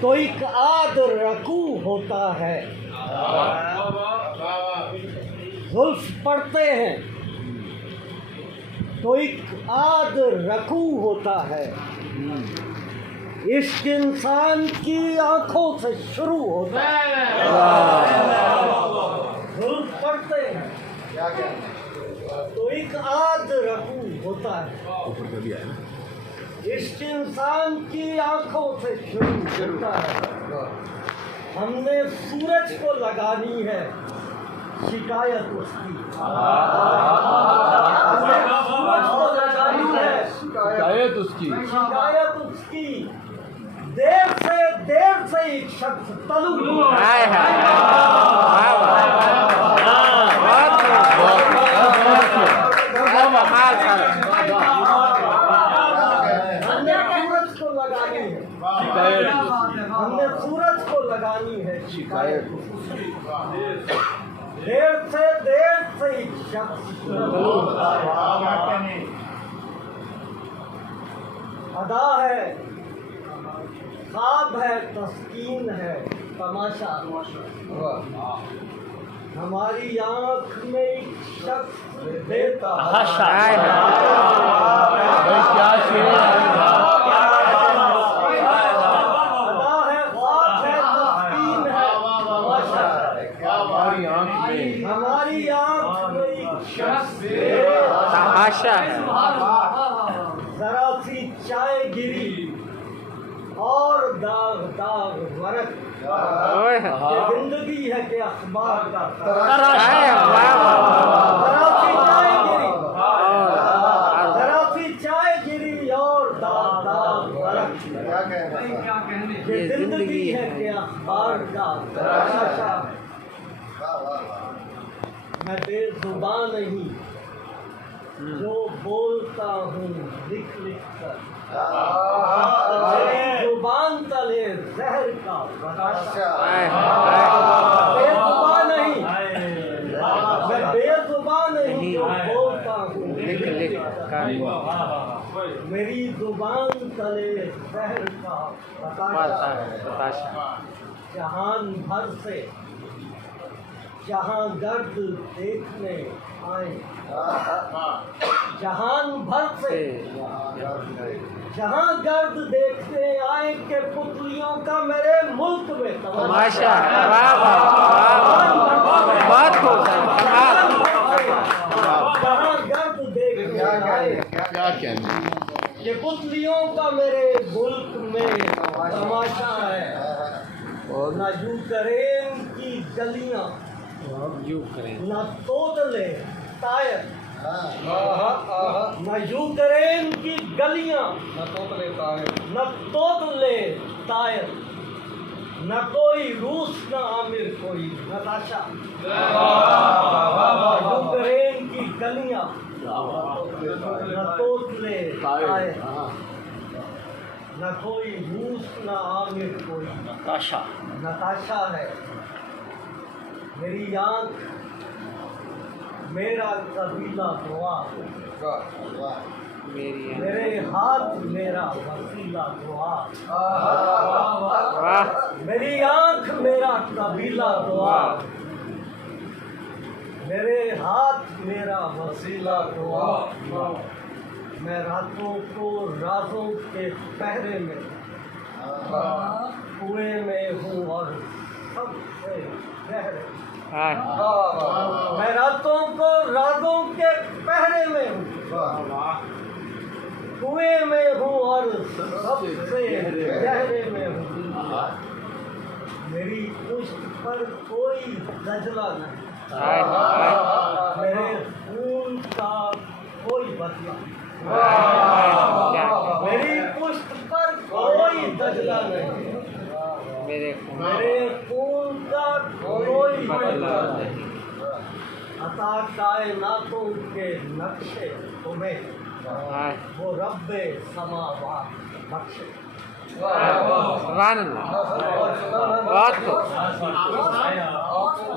तो एक आद रकू होता है, जुल्फ पढ़ते हैं तो एक आद रकू होता है। इश्क इंसान की आंखों से शुरू होता है। जुल्फ पढ़ते हैं तो एक आद रकू होता है। इश्क इंसान की आंखों से शुरू होता है। हमने सूरज को लगानी है शिकायत उसकी, हमने सूरज को लगानी है शिकायत उसकी। देर से एक शख्स तलू हमने सूरज को लगानी है शिकायत। देर से एक शख्स अदा है, ख्वाब है, तस्कीन है, तमाशा। हमारी आँख में एक शख्स बेतहाशा हमारी आँख में एक शख्स तमाशा है। जरा सी चाय गिरी और दाग वरक, ये जिंदगी है कि अखबार का तराशा। जरा सी चाय गिरी और दाग वरक, ये जिंदगी है कि अखबार का तराशा। मैं बेजुबान नहीं जो बोलता हूँ लिख कर, मेरी जुबान तले जहर का बताशा। बेजुबान नहीं, मैं बेजुबान नहीं जो बोलता हूँ लिख कर, मेरी जुबान तले जहर का बताशा। जहान भर से जहाँ गर्द देखने आए, जहान भर से जहाँ गर्द देखने आए के पुतलियों का मेरे मुल्क में तमाशा। जहाँ गर्द देखने आए के पुतलियों का मेरे मुल्क में तमाशा है। न यूं करें की गलियां, न तोतले टायर, न यूं करें की गलियां, न तोतले टायर, न कोई रूस न आमिर कोई नताशा। यूं करें की गलियां न तोतले टायर, न कोई रूस न आमिर कोई नताशा है। मेरी आँख मेरा कबीला दुआ, मेरे हाथ मेरा वसीला दुआ। मेरी आँख मेरा कबीला दुआ, मेरे हाथ मेरा वसीला दुआ। मैं रातों को राजों के पहरे में कुएं में हूँ और सबसे गहरे। मैं रातों को राजों के पहरे में हूँ, कुएं में हूँ और सबसे गहरे में हूँ। मेरी पुष्ट पर कोई गजला नहीं, मेरे खून का कोई बदला। मेरी पुष्ट पर कोई गजला नहीं, मेरे खून का कोई बदला नहीं। अता कायनातों के नक्शे तुम्हें वो रब्बे समावात बख्शे।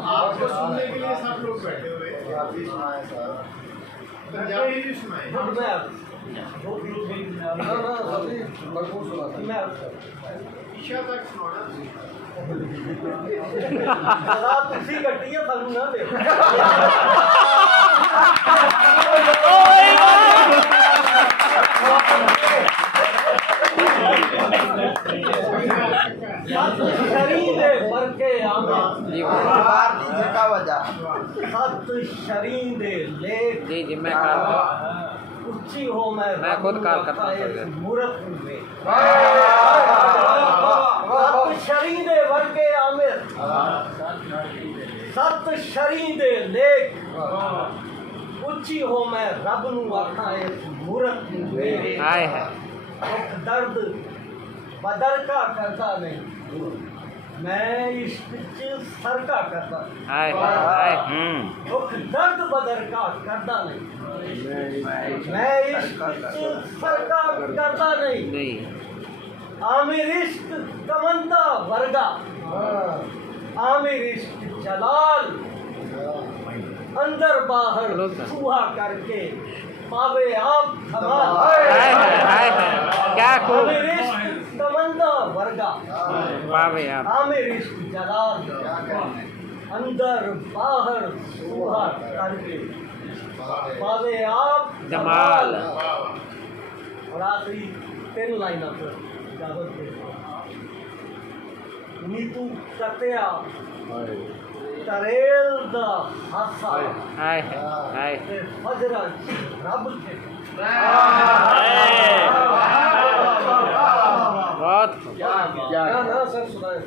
आपको सुनने के लिए सब लोग बैठे हुए हैं। ਤੁਸੀਂ ਕੱਟੀ ਹੈ ਸਾਨੂੰ ਨਾ ਦੇ शरीर वर्के सत शरीर लेख जी जी मैं करता उच्ची हो मैं खुद कार करता हूँ मूर्त में सत शरीर वर्के आमिर सत शरीर लेख उच्ची हो मैं रब नू आखा इस मूर्त में आए है दुख दर्द बदर का करता नहीं मैं इश्क च सरका करता आए आए दुख दर्द बदर का करता नहीं मैं इश्क च सरका करता नहीं नहीं आमिर इश्क तमन्ना वर्गा आमिर इश्क जलाल अंदर बाहर सुहा करके पावे आप धमाल क्या खूब आमिर इश्क तमन्ना वर्गा पावे आप आमिर इश्क जलाल अंदर बाहर सुहा करके पावे आप जमाल और आखिरी 3 लाइन पर इजाजत दे नीतू कत्या तरेल दा हासा आए है आए ते फजरा रब के बहुत क्या ना सर सुनाए